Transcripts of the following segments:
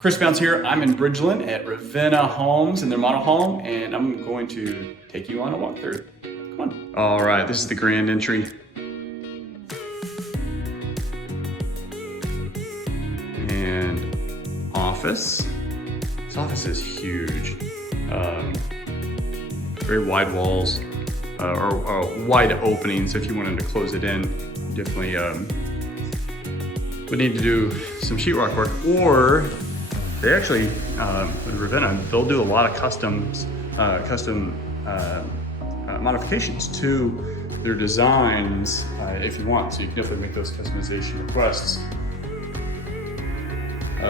Chris Bounce here. I'm in Bridgeland at Ravenna Homes in their model home, and I'm going to take you on a walkthrough. Come on. All right, this is the grand entry. And office. This office is huge. Very wide walls, or wide openings. So if you wanted to close it in, you definitely would need to do some sheetrock work, or they actually, with Ravenna, they'll do a lot of custom modifications to their designs if you want. So you can definitely make those customization requests.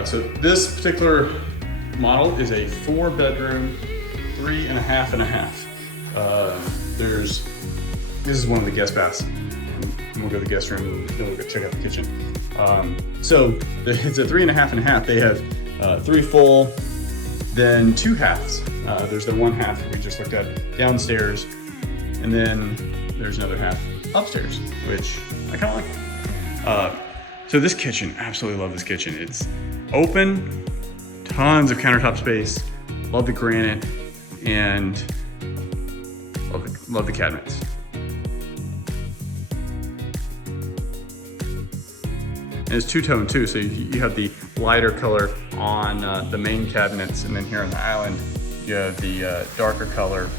So this particular model is a 4-bedroom, 3.5 and a half. This is one of the guest baths. And we'll go to the guest room and we'll go check out the kitchen. So it's a 3.5 and a half. They have 3 full, then 2 halves. There's the 1 half we just looked at downstairs, and then there's another half upstairs, which I kind of like. So this kitchen, absolutely love this kitchen. It's open, tons of countertop space, love the granite, and love the cabinets. And it's two-tone too, so you have the lighter color on the main cabinets, and then here on the island, you have the darker color.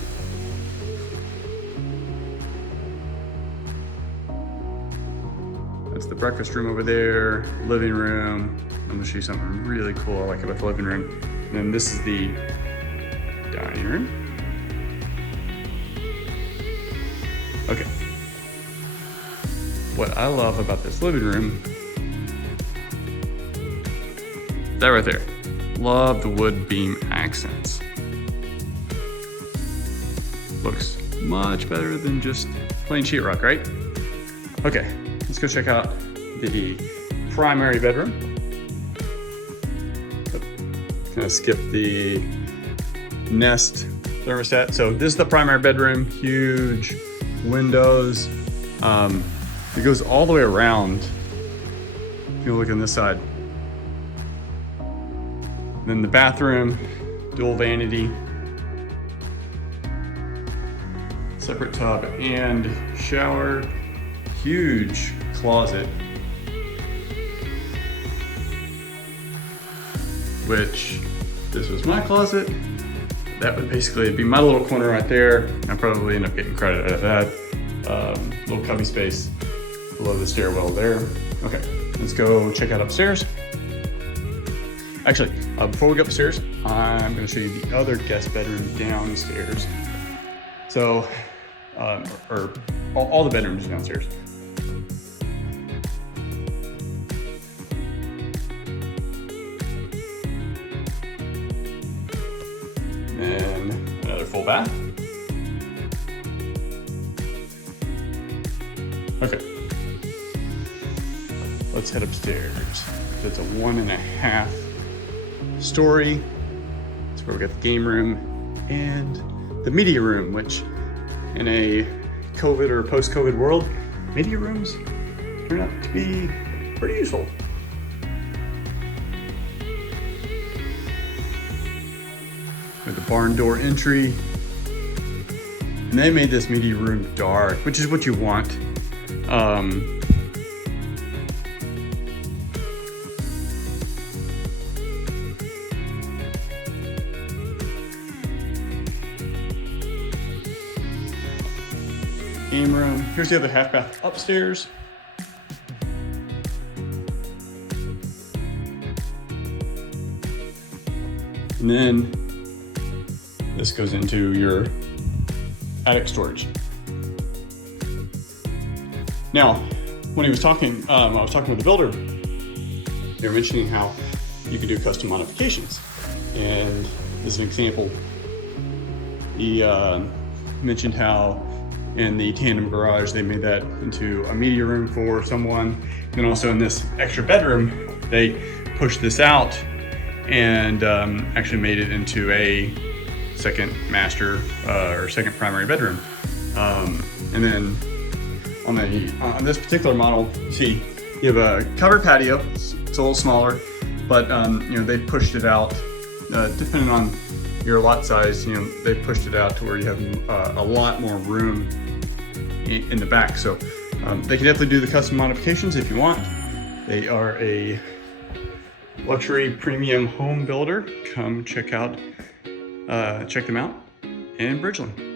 That's the breakfast room over there, living room. I'm gonna show you something really cool I like about the living room. And then this is the dining room. Okay. What I love about this living room, that right there. Love the wood beam accents. Looks much better than just plain sheetrock, right? Okay, let's go check out the primary bedroom. Gonna skip the Nest thermostat. So this is the primary bedroom, huge windows. It goes all the way around. If you look on this side. Then the bathroom, dual vanity, separate tub and shower, huge closet, which this was my closet. That would basically be my little corner right there. I probably end up getting credit out of that. Little cubby space below the stairwell there. Okay, let's go check out upstairs. Actually, before we go upstairs, I'm going to show you the other guest bedroom downstairs. So, or all the bedrooms downstairs. And another full bath. Okay. Let's head upstairs. It's a 1.5 story. That's where we got the game room and the media room, which in a COVID or post-COVID world, media rooms turn out to be pretty useful. With the barn door entry. And they made this media room dark, which is what you want. Game room. Here's the other half bath upstairs. And then this goes into your attic storage. Now, when he was talking, I was talking with the builder. They were mentioning how you could do custom modifications. And as an example, he mentioned how in the tandem garage, they made that into a media room for someone. And also in this extra bedroom, they pushed this out and actually made it into a second master or second primary bedroom. And then on this particular model, you see you have a covered patio. It's a little smaller. but you know, they pushed it out, depending on your lot size, you know, they pushed it out to where you have a lot more room in the back. So they can definitely do the custom modifications if you want. They are a luxury premium home builder. Come check them out in Bridgeland.